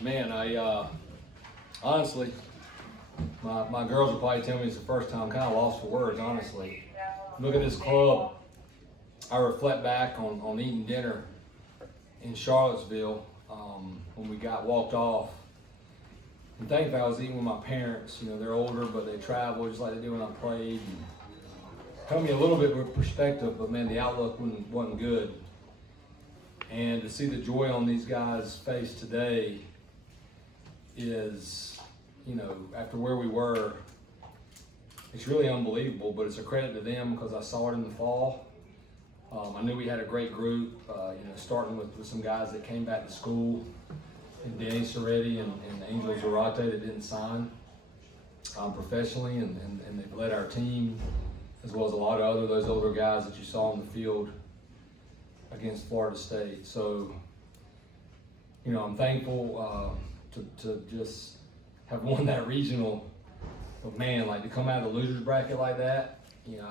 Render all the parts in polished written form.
Man, I honestly, my girls will probably tell me it's the first time I'm kind of lost for words, honestly. Look at this club. I reflect back on eating dinner in Charlottesville when we got walked off. And thankfully I was eating with my parents. You know, they're older, but they travel just like they do when I played. And helped me a little bit with perspective, but man, the outlook wasn't good. And to see the joy on these guys' face today is, you know, after where we were, it's really unbelievable, but it's a credit to them because I saw it in the fall. I knew we had a great group, you know, starting with some guys that came back to school, and Danny Soretti and Angel Zarate that didn't sign professionally, and they've led our team, as well as a lot of those older guys that you saw on the field against Florida State. So, you know, I'm thankful to just have won that regional. But man, like to come out of the losers bracket like that, you know,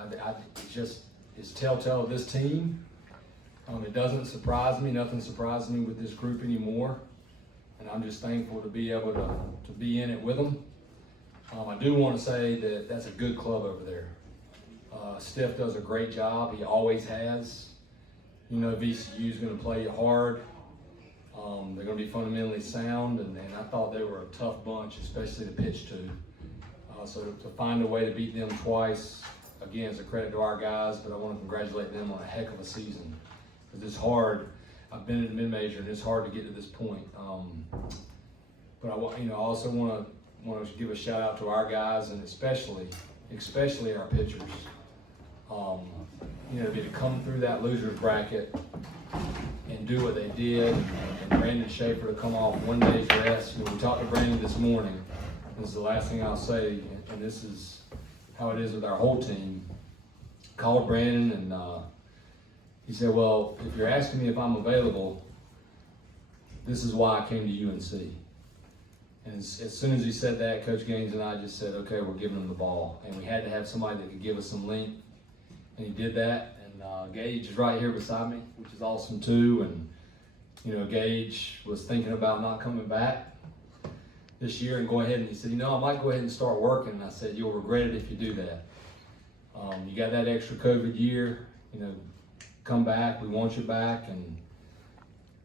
it's telltale of this team. It doesn't surprise me. Nothing surprises me with this group anymore. And I'm just thankful to be able to be in it with them. I do want to say that that's a good club over there. Steph does a great job. He always has. You know, VCU is going to play you hard. They're going to be fundamentally sound, and I thought they were a tough bunch, especially to pitch to. So to find a way to beat them twice, again, is a credit to our guys, but I want to congratulate them on a heck of a season. Because it's hard. I've been in the mid-major, and it's hard to get to this point. But I also want to give a shout out to our guys, and especially our pitchers. You know, to come through that losers bracket and do what they did, and Brandon Schaeffer to come off 1 day's rest. You know, we talked to Brandon this morning. This is the last thing I'll say, and this is how it is with our whole team. Called Brandon, and he said, well, if you're asking me if I'm available, this is why I came to UNC. And as soon as he said that, Coach Gaines and I just said, okay, we're giving him the ball. And we had to have somebody that could give us some length, and he did that. And Gage is right here beside me, which is awesome too. And, you know, Gage was thinking about not coming back this year and go ahead, and he said, you know, I might go ahead and start working. And I said, you'll regret it if you do that. You got that extra COVID year, you know, come back, we want you back. And,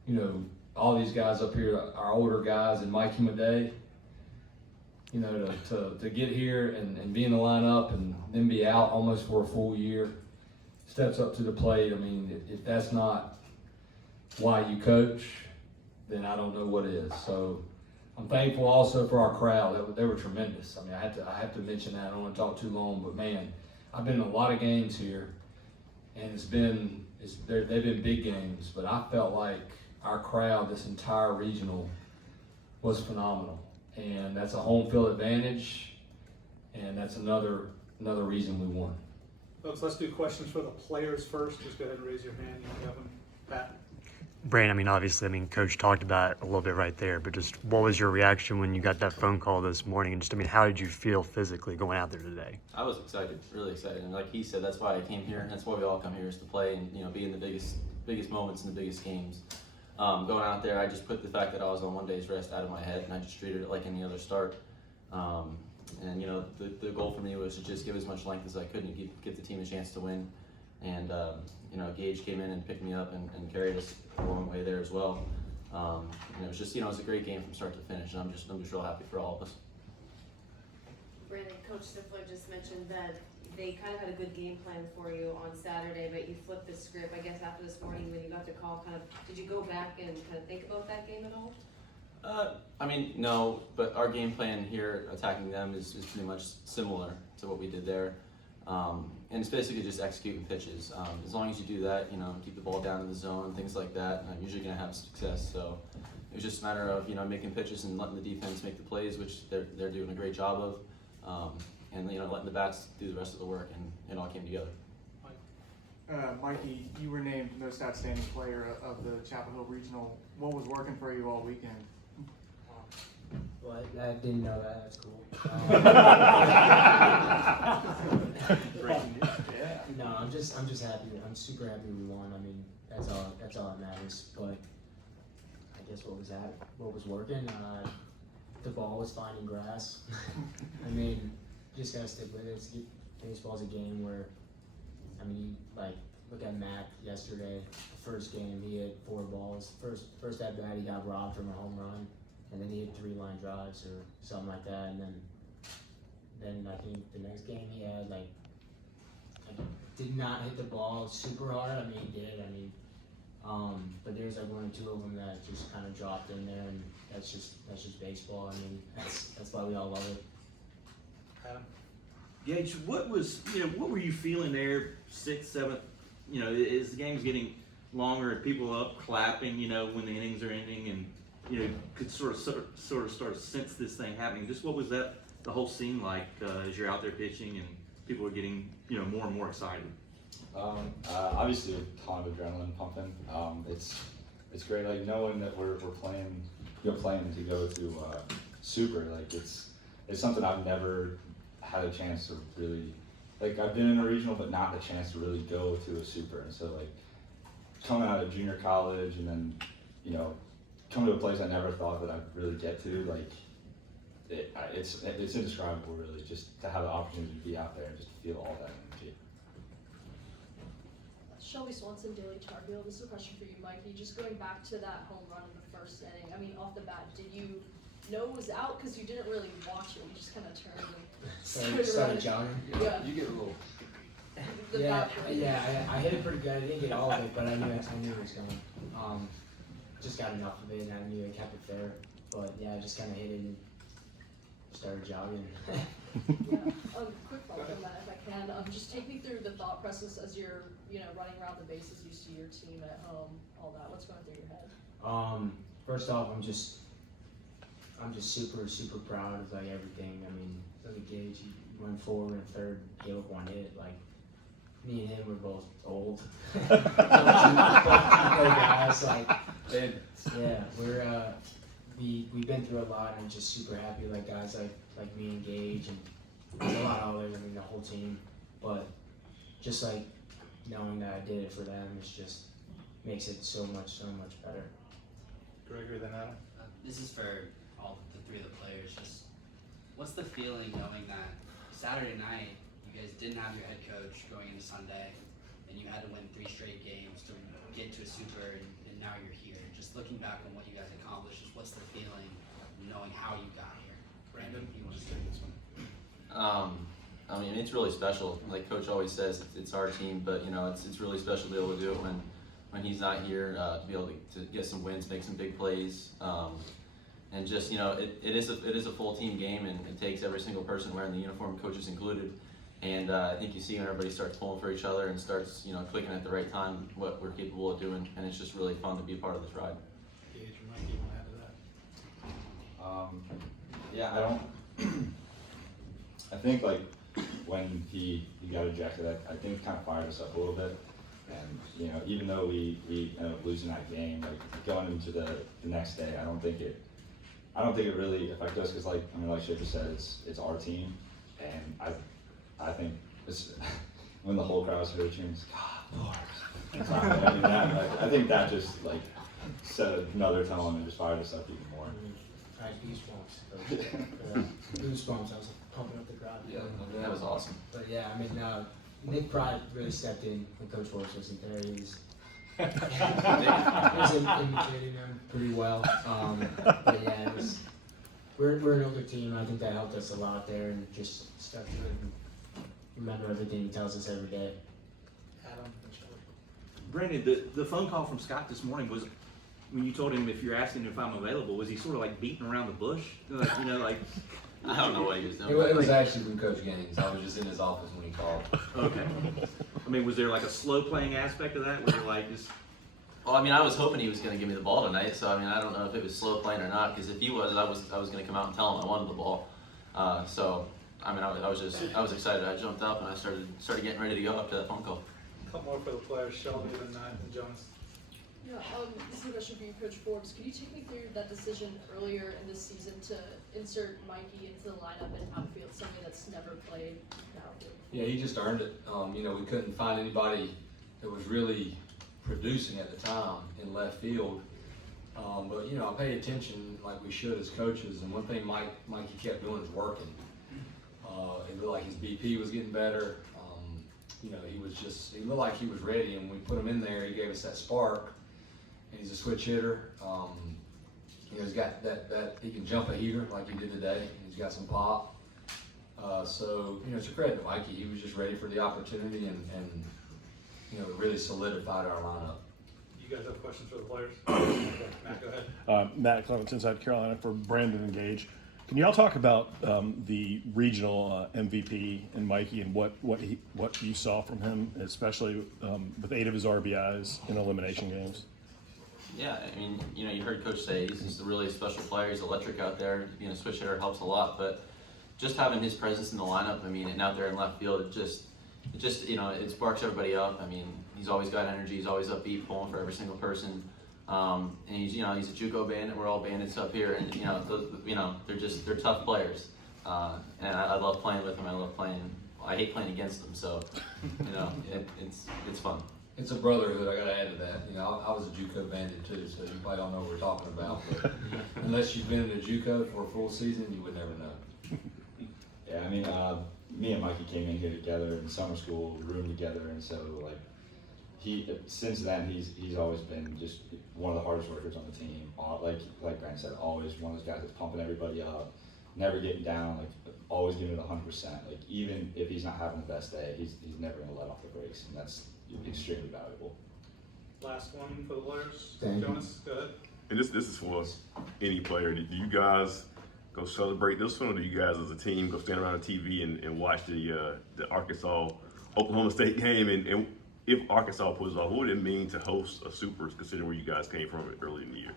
you know, all these guys up here, our older guys, and Mikey Madej, you know, to get here and be in the lineup and then be out almost for a full year, steps up to the plate. I mean, if that's not why you coach, then I don't know what is. So I'm thankful also for our crowd. They were tremendous. I mean, I have to mention that. I don't want to talk too long, but man, I've been in a lot of games here, and they've been big games, but I felt like our crowd, this entire regional, was phenomenal. And that's a home field advantage, and that's another reason we won. Folks, let's do questions for the players first. Just go ahead and raise your hand. You have them. Pat. Brandon, obviously, Coach talked about it a little bit right there, but just what was your reaction when you got that phone call this morning? And just, how did you feel physically going out there today? I was excited, really excited. And like he said, that's why I came here. That's why we all come here, is to play and, you know, be in the biggest moments and the biggest games. Going out there, I just put the fact that I was on 1 day's rest out of my head, and I just treated it like any other start. And, you know, the goal for me was to just give as much length as I could and get the team a chance to win. And, you know, Gage came in and picked me up and carried us a long way there as well. And it was just, you know, it was a great game from start to finish, and I'm just real happy for all of us. Brandon, Coach Stifler just mentioned that they kind of had a good game plan for you on Saturday, but you flipped the script, I guess, after this morning when you got the call. Did you go back and kind of think about that game at all? I mean, no, but our game plan here, attacking them, is pretty much similar to what we did there. And it's basically just executing pitches. As long as you do that, you know, keep the ball down in the zone, things like that, I'm usually going to have success. So it was just a matter of, you know, making pitches and letting the defense make the plays, which they're doing a great job of. And, you know, letting the bats do the rest of the work, and it all came together. Mikey, you were named most outstanding player of the Chapel Hill Regional. What was working for you all weekend? Well, I didn't know that. That's cool. No, I'm just happy. I'm super happy we won. I mean, that's all that matters. But I guess what was working. The ball was finding grass. I mean, just gotta stick with it. Baseball's a game where, I mean, like, look at Matt yesterday. The first game, he hit 4 balls. First at bat, he got robbed from a home run, and then he hit 3 line drives or something like that. And then I think the next game he had like did not hit the ball super hard. I mean, he did. I mean, but there's like 1 or 2 of them that just kind of dropped in there, and that's just baseball. I mean, that's why we all love it. Adam? Gage, what were you feeling there, 6th, 7th? As the game's getting longer and people are up clapping, when the innings are ending, and could sort of start to sense this thing happening. Just what was the whole scene like as you're out there pitching and people are getting more and more excited? Obviously a ton of adrenaline pumping. It's great, like knowing that we're playing, playing to go to Super. Like it's something I've never had a chance to really, like I've been in a regional, but not the chance to really go to a Super. And so like coming out of junior college and then coming to a place I never thought that I'd really get to, like it's indescribable, really, just to have the opportunity to be out there and just feel all that energy. Shelby Swanson, Daily Tar Heel. This is a question for you, Mikey. Just going back to that home run in the first inning. I mean, off the bat, did you know it was out? Because you didn't really watch it. You just kind of turned and Started jogging. Yeah. You get a little. I hit it pretty good. I didn't get all of it, but I knew it was going. Just got enough of it, and I knew I kept it fair. But yeah, I just kind of hit it and started jogging. Quick follow-up on that, if I can. Just take me through the thought process as you're, running around the bases. You see your team at home, all that. What's going through your head? First off, I'm just super proud of like everything. I mean, look at Gage. He went forward in third, gave up 1 hit. Like me and him were both old. both guys. Like, yeah, we've been through a lot, and I'm just super happy. Like guys like me and Gage, and there's a lot of others. I mean, the whole team. But just like knowing that I did it for them, it's just makes it so much better. Gregory, then Adam? This is for all the 3 of the players. Just what's the feeling knowing that Saturday night you guys didn't have your head coach going into Sunday, and you had to win 3 straight games to get to a Super, and now you're here. Just looking back on what you guys accomplished, just what's the feeling knowing how you got here? Brandon, you want to take this one? I mean, it's really special. Like Coach always says, it's our team, but it's really special to be able to do it when he's not here, to be able to get some wins, make some big plays, and just it is a full team game, and it takes every single person wearing the uniform, coaches included. And I think you see when everybody starts pulling for each other and starts clicking at the right time what we're capable of doing, and it's just really fun to be a part of this ride. Gage and Mikey, you want to add to that? Yeah, I don't. I think like when he got ejected, I think it kind of fired us up a little bit. And even though we ended up losing that game, like going into the next day, I don't think it really affected us because like Schaeffer said, it's our team, and I think it's when the whole crowd started cheering, God, Forbes. I think that just like set another tone and just fired us up even more. I had goosebumps. Goosebumps. I was pumping up the crowd. Yeah, that was awesome. But yeah, I mean, Nick Pride really stepped in when Coach Forbes wasn't there. He was imitating them pretty well. But yeah, we're an older team. I think that helped us a lot there, and just stuck to it and remember everything he tells us every day. Adam and Shelby. Brandon, the phone call from Scott this morning was when you told him if you're asking if I'm available, was he sort of like beating around the bush? Like, I don't know what he was doing. It was actually from Coach Gaines. I was just in his office when he called. Okay. I mean, was there like a slow playing aspect of that where you're like just? Well, I mean, I was hoping he was going to give me the ball tonight. So I mean, I don't know if it was slow playing or not. Because if he was, I was going to come out and tell him I wanted the ball. So I mean, I was excited. I jumped up and I started getting ready to go after that phone call. A couple more for the players, Shelby and Jonas. Yeah, this is a question for you, Coach Forbes. Could you take me through that decision earlier in this season to insert Mikey into the lineup in outfield, somebody that's never played in outfield? Yeah, he just earned it. We couldn't find anybody that was really producing at the time in left field, But you know, I pay attention like we should as coaches. And one thing Mikey kept doing is working. It looked like his BP was getting better. You know, he looked like he was ready. And when we put him in there, he gave us that spark. And he's a switch hitter. You know, he's got that he can jump a heater like he did today. He's got some pop. So, you know, it's a credit to Mikey. He was just ready for the opportunity and you know, really solidified our lineup. You guys have questions for the players? Okay, Matt, go ahead. Matt Clements, Inside Carolina for Brandon and Gage. Can y'all talk about the regional MVP and Mikey and what you saw from him, especially with 8 of his RBIs in elimination games? Yeah, I mean, you know, you heard Coach say he's just a really special player. He's electric out there. Being a switch hitter helps a lot, but just having his presence in the lineup, I mean, and out there in left field, it just you know, it sparks everybody up. I mean, he's always got energy. He's always upbeat, pulling for every single person. And he's, you know, he's a JUCO bandit. We're all bandits up here, and you know, they're tough players. And I love playing with them. I hate playing against them. So, you know, it's fun. It's a brotherhood. I got to add to that. You know, I was a JUCO bandit too, so you probably don't know what we're talking about. But unless you've been in a JUCO for a full season, you would never know. Yeah, I mean, me and Mikey came in here together in summer school, roomed together, and so like since then he's always been just one of the hardest workers on the team. Like Brandon said, always one of those guys that's pumping everybody up, never getting down, like always giving it 100%. Like even if he's not having the best day, he's never gonna let off the brakes, and that's extremely valuable. Last one for the players. Thank you. Jonas, go ahead. And this is for any player. Do you guys go celebrate this one, or do you guys as a team go stand around the TV and watch the Arkansas-Oklahoma State game? And if Arkansas pulls off, what would it mean to host a Super, considering where you guys came from early in the year?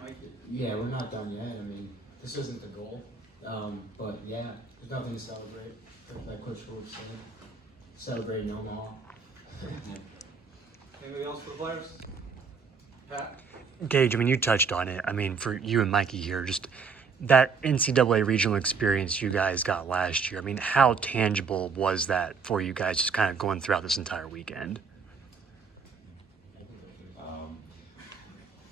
Mikey. Yeah, we're not done yet. I mean, this isn't the goal. But yeah, there's nothing to celebrate. Like Coach Forbes said, celebrating Omaha. Anybody else for the players? Pat? Gage, I mean, you touched on it. I mean, for you and Mikey here, just that NCAA regional experience you guys got last year, I mean, how tangible was that for you guys just kind of going throughout this entire weekend?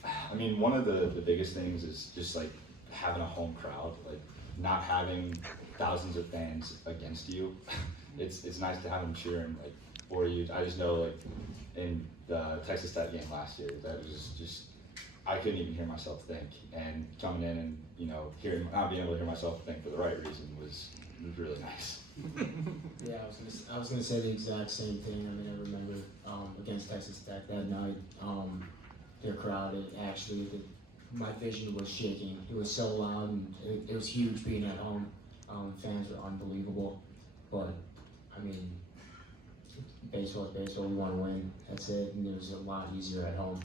I mean, one of the biggest things is just like having a home crowd, like not having thousands of fans against you. It's nice to have them cheering like for you. I just know like in the Texas Tech game last year, that was just I couldn't even hear myself think, and coming in and you know not being able to hear myself think for the right reason was really nice. Yeah, I was gonna say the exact same thing. I mean, I remember against Texas Tech that night, their crowd, my vision was shaking. It was so loud, and it was huge being at home. Fans were unbelievable, but I mean, baseball is baseball. We want to win. That's it, and it was a lot easier at home.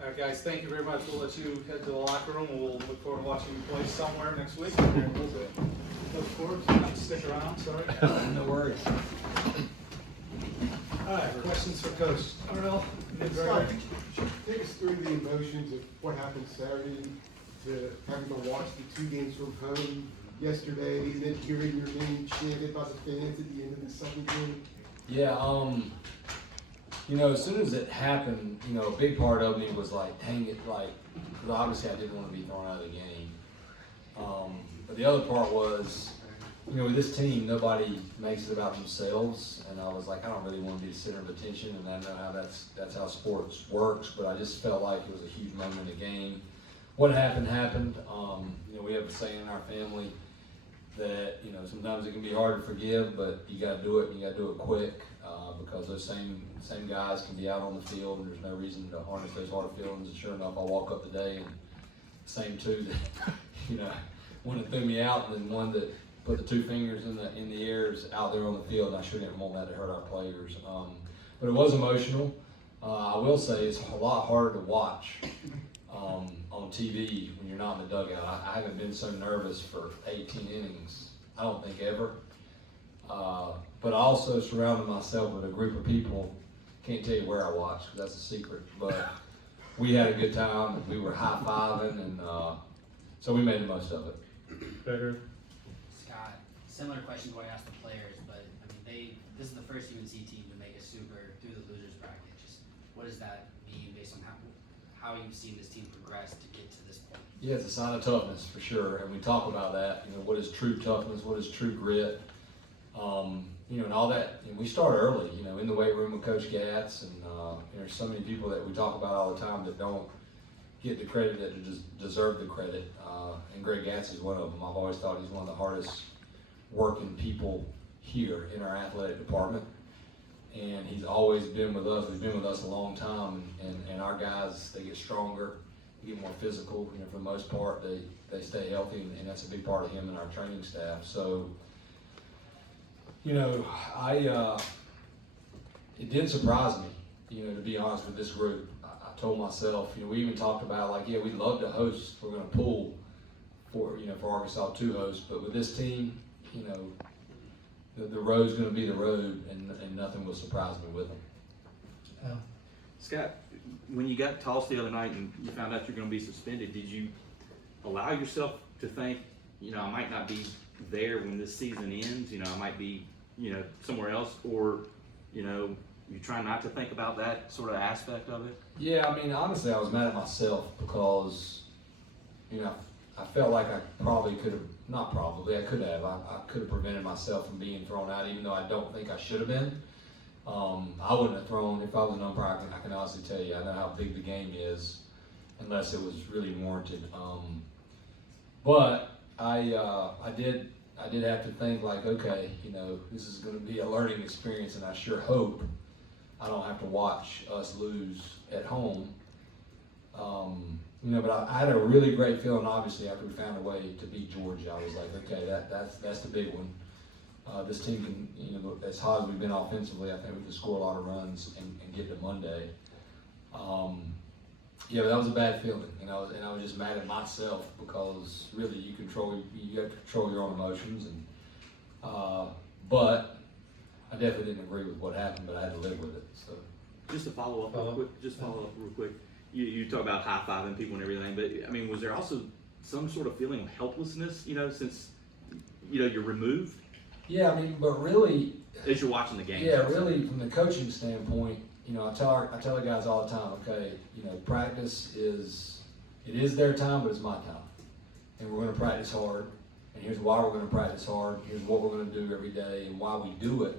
All right, guys, thank you very much. We'll let you head to the locker room. We'll look forward to watching you play somewhere next week. Coach Forbes, you have to stick around, sorry. No worries. All right, questions for Coach. Arnell, Scott, take us through the emotions of what happened Saturday to having to watch the 2 games from home yesterday, and then hearing your name chanted by the fans at the end of the second game. Yeah, you know, as soon as it happened, you know, a big part of me was like, dang it, like, because obviously I didn't want to be thrown out of the game. But the other part was, you know, with this team, nobody makes it about themselves, and I was like, I don't really want to be the center of attention, and I know how that's how sports works, but I just felt like it was a huge moment in the game. What happened. You know, we have a saying in our family that, you know, sometimes it can be hard to forgive, but you got to do it, and you got to do it quick, because those same guys can be out on the field, and there's no reason to harness those hard feelings. And sure enough, I walk up today, and same 2 that, you know, one that threw me out, and then one that put the 2 fingers in the air is out there on the field, and I sure didn't want that to hurt our players. But it was emotional. I will say it's a lot harder to watch on TV when you're not in the dugout. I haven't been so nervous for 18 innings, I don't think ever. But I also surrounded myself with a group of people. Can't tell you where I watched, because that's a secret. But we had a good time, and we were high-fiving, and so we made the most of it. Better. Scott, similar question to what I asked the players, but I mean, this is the first UNC team to make a Super through the losers bracket. Just what does that mean based on how you've seen this team progress to get to this point. Yeah, it's a sign of toughness for sure, and we talk about that. You know, what is true toughness? What is true grit? You know, and all that. And we start early. You know, in the weight room with Coach Gatz, and there's so many people that we talk about all the time that don't get the credit that deserve the credit. And Greg Gatz is one of them. I've always thought he's one of the hardest working people here in our athletic department. And he's always been with us. He's been with us a long time. And our guys, they get stronger, they get more physical. You know, for the most part, they stay healthy, and that's a big part of him and our training staff. So, you know, it did surprise me, you know, to be honest with this group. I told myself, you know, we even talked about like, yeah, we'd love to host. We're going to pull for Arkansas to host, but with this team, you know, the road's going to be the road, and nothing will surprise me with them. Scott, when you got tossed the other night and you found out you're going to be suspended, did you allow yourself to think, you know, I might not be there when this season ends, you know, I might be, you know, somewhere else, or, you know, you try not to think about that sort of aspect of it? Yeah, I mean, honestly, I was mad at myself because, you know, I felt like I probably could have, not probably, I could have prevented myself from being thrown out, even though I don't think I should have been. I wouldn't have thrown, if I was an umpire, I can honestly tell you, I know how big the game is, unless it was really warranted. But I did have to think like, okay, you know, this is going to be a learning experience, and I sure hope I don't have to watch us lose at home. You know, but I had a really great feeling, obviously, after we found a way to beat Georgia. I was like, okay, that's the big one. This team can, you know, as hot as we've been offensively, I think we can score a lot of runs and get to Monday. Yeah, but that was a bad feeling, and I was just mad at myself because really you have to control your own emotions, and but I definitely didn't agree with what happened, but I had to live with it. So Just to follow up real quick, you talk about high-fiving people and everything, but I mean, was there also some sort of feeling of helplessness, you know, since, you know, you're removed? Yeah, I mean, but really, as you're watching the game. Yeah, really, from the coaching standpoint, you know, I tell the guys all the time, okay, you know, practice is their time, but it's my time, and we're going to practice hard, and here's why we're going to practice hard. Here's what we're going to do every day, and why we do it,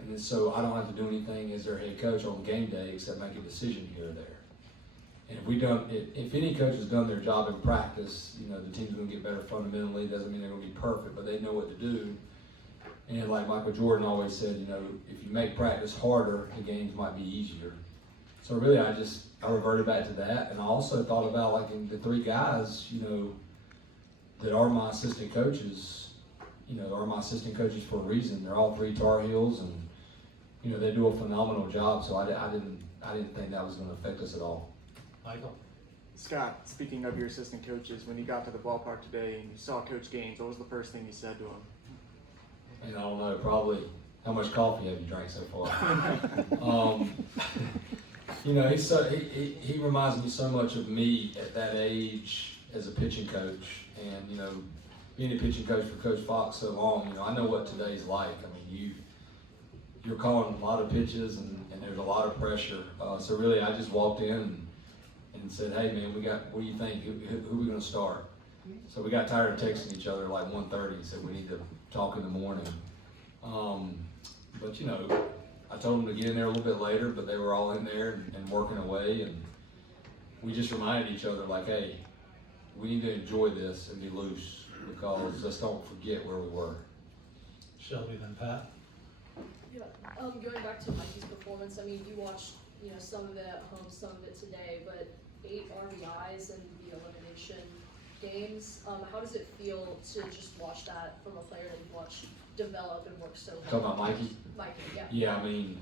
and then so I don't have to do anything as their head coach on game day except make a decision here or there. And if any coach has done their job in practice, you know, the team's going to get better fundamentally. It doesn't mean they're going to be perfect, but they know what to do. And like Michael Jordan always said, you know, if you make practice harder, the games might be easier. So really, I reverted back to that, and I also thought about like the three guys, you know, that are my assistant coaches. You know, are my assistant coaches for a reason. They're all three Tar Heels, and you know, they do a phenomenal job. So I didn't think that was going to affect us at all. Michael? Scott, speaking of your assistant coaches, when you got to the ballpark today and you saw Coach Gaines, what was the first thing you said to him? And I don't know, probably, how much coffee have you drank so far? You know, he reminds me so much of me at that age as a pitching coach, and you know, being a pitching coach for Coach Fox so long, you know, I know what today's like. I mean, you're calling a lot of pitches, and there's a lot of pressure. So really, I just walked in and said, hey man, what do you think? Who are we going to start? So we got tired of texting each other like 1:30, said we need to talk in the morning. But you know, I told them to get in there a little bit later, but they were all in there and working away, and we just reminded each other like, hey, we need to enjoy this and be loose, because let's don't forget where we were. Shelby, then Pat. Yeah, going back to Mikey's performance, I mean, you watched, you know, some of it at home, some of it today, but 8 RBIs in the elimination games. How does it feel to just watch that from a player that you've watched develop and work so hard? Talking about Mikey? Mikey, yeah. Yeah, I mean,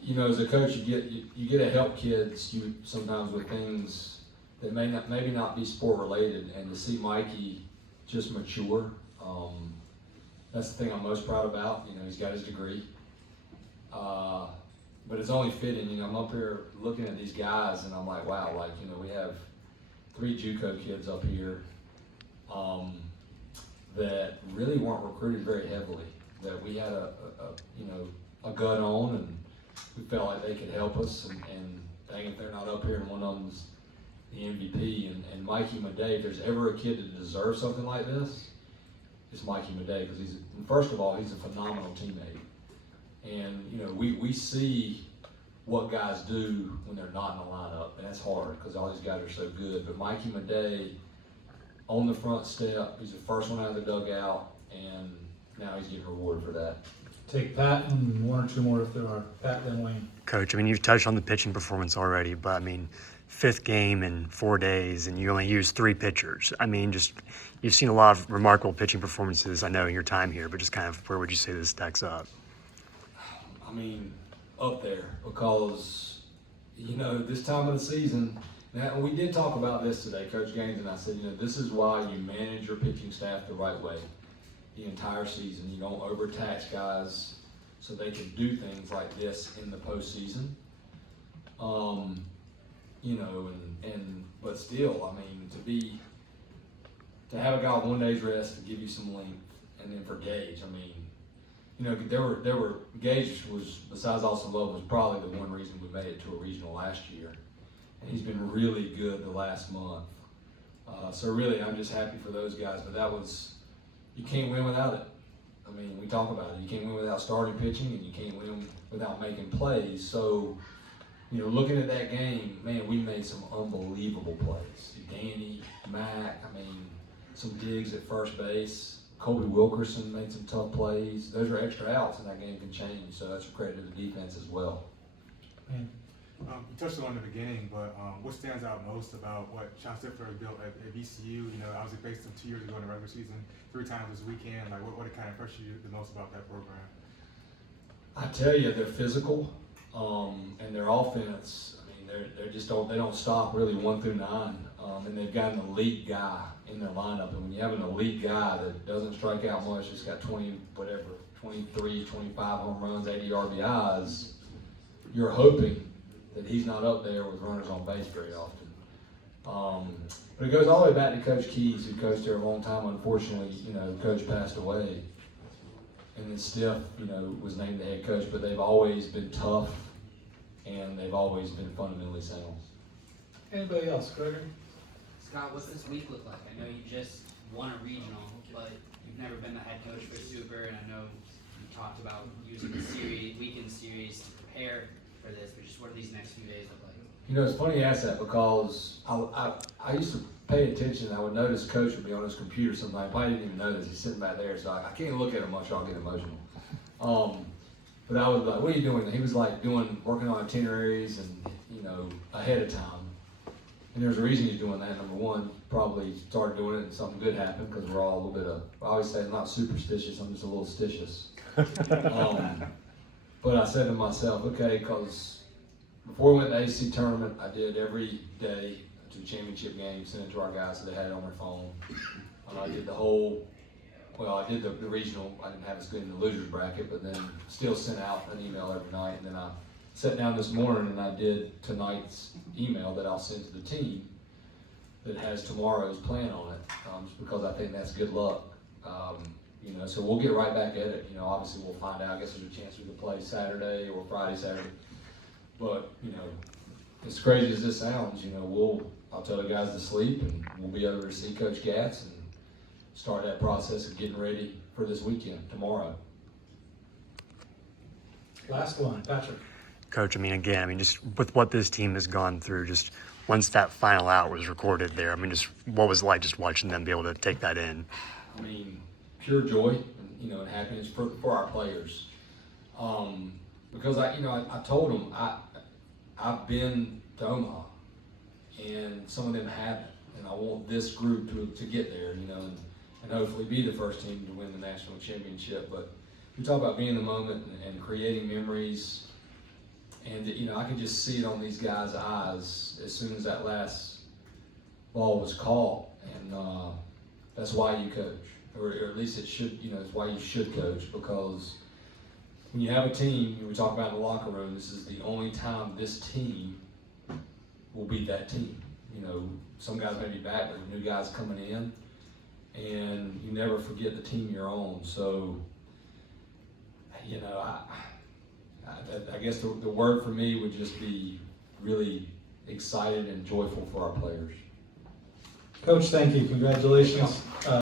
you know, as a coach, you get to help kids sometimes with things that maybe not be sport related, and to see Mikey just mature, that's the thing I'm most proud about. You know, he's got his degree, but it's only fitting. You know, I'm up here looking at these guys, and I'm like, wow, like, you know, we have 3 JUCO kids up here that really weren't recruited very heavily, that we had a gut on, and we felt like they could help us, and dang if they're not up here and one of them's the MVP. And Mikey Madej, if there's ever a kid that deserves something like this, it's Mikey Madej, because first of all, he's a phenomenal teammate. And, you know, we see what guys do when they're not in the lineup, and that's hard because all these guys are so good. But Mikey Madej, on the front step, he's the first one out of the dugout, and now he's getting rewarded for that. Take Pat and one or two more if there are. Pat, then Wayne. Coach, I mean, you've touched on the pitching performance already, but I mean, 5th game in 4 days, and you only used 3 pitchers. I mean, just you've seen a lot of remarkable pitching performances, I know, in your time here, but just kind of where would you say this stacks up? I mean, up there, because, you know, this time of the season, now we did talk about this today, Coach Gaines and I said, you know, this is why you manage your pitching staff the right way the entire season. You don't overtax guys so they can do things like this in the postseason. You know, but still, I mean, to have a guy with 1 day's rest to give you some length, and then for Gage, I mean, you know, there were Gage was, besides Austin Love, was probably the one reason we made it to a regional last year, and he's been really good the last month. So really, I'm just happy for those guys. But that was, you can't win without it. I mean, we talk about it. You can't win without starting pitching, and you can't win without making plays. So, you know, looking at that game, man, we made some unbelievable plays. Danny, Mac, I mean, some digs at first base. Colby Wilkerson made some tough plays. Those are extra outs, and that game can change. So that's a credit to the defense as well. Man. You touched on it in the beginning, but what stands out most about what Scott Forbes built at VCU? You know, obviously faced them 2 years ago in the regular season, 3 times this weekend. Like, what kind of impressed you the most about that program? I tell you, they're physical, and their offense. I mean, they don't stop really 1 through 9, and they've got an elite guy in their lineup. And when you have an elite guy that doesn't strike out much, just got 23, 25 home runs, 80 RBIs, you're hoping that he's not up there with runners on base very often. But it goes all the way back to Coach Keys, who coached there a long time. Unfortunately, you know, Coach passed away. And then Stiff, you know, was named the head coach, but they've always been tough, and they've always been fundamentally sound. Anybody else, Gregory? Scott, what's this week look like? I know you just won a regional, but you've never been the head coach for Super, and I know you talked about using the weekend series to prepare for this, but just what do these next few days look like? You know, it's funny you ask that, because I used to pay attention. I would notice Coach would be on his computer sometimes. I probably didn't even notice. He's sitting back there, so I can't look at him much or I'll get emotional. But I was like, what are you doing? He was like working on itineraries and, you know, ahead of time. And there's a reason he's doing that. Number one, probably started doing it and something good happened, because we're all a little bit I always say I'm not superstitious, I'm just a little stitious. But I said to myself, okay, because before we went to the AC tournament, I did every day to the championship game, sent it to our guys so they had it on their phone. I did I did the regional. I didn't have as good in the losers bracket, but then still sent out an email every night. And then I sat down this morning and I did tonight's email that I'll send to the team that has tomorrow's plan on it, just because I think that's good luck. You know, so we'll get right back at it. You know, obviously we'll find out. I guess there's a chance we could play Saturday or Friday, Saturday. But, you know, as crazy as this sounds, you know, I'll tell the guys to sleep, and we'll be able to see Coach Gatz and start that process of getting ready for this weekend, tomorrow. Last one, Patrick. Coach, I mean, just with what this team has gone through, just once that final out was recorded there, I mean, just what was it like just watching them be able to take that in? I mean, pure joy, and, you know, and happiness for our players. Because I told them I've been to Omaha, and some of them haven't, and I want this group to get there, you know, and hopefully be the first team to win the national championship. But we talk about being in the moment and creating memories, and you know, I could just see it on these guys' eyes as soon as that last ball was caught, and that's why you coach, or at least it should, you know, it's why you should coach, because when you have a team, we talk about in the locker room, this is the only time this team will be that team. You know, some guys may be back, but new guys coming in, and you never forget the team you're on. So, you know, I guess the word for me would just be really excited and joyful for our players. Coach, thank you. Congratulations.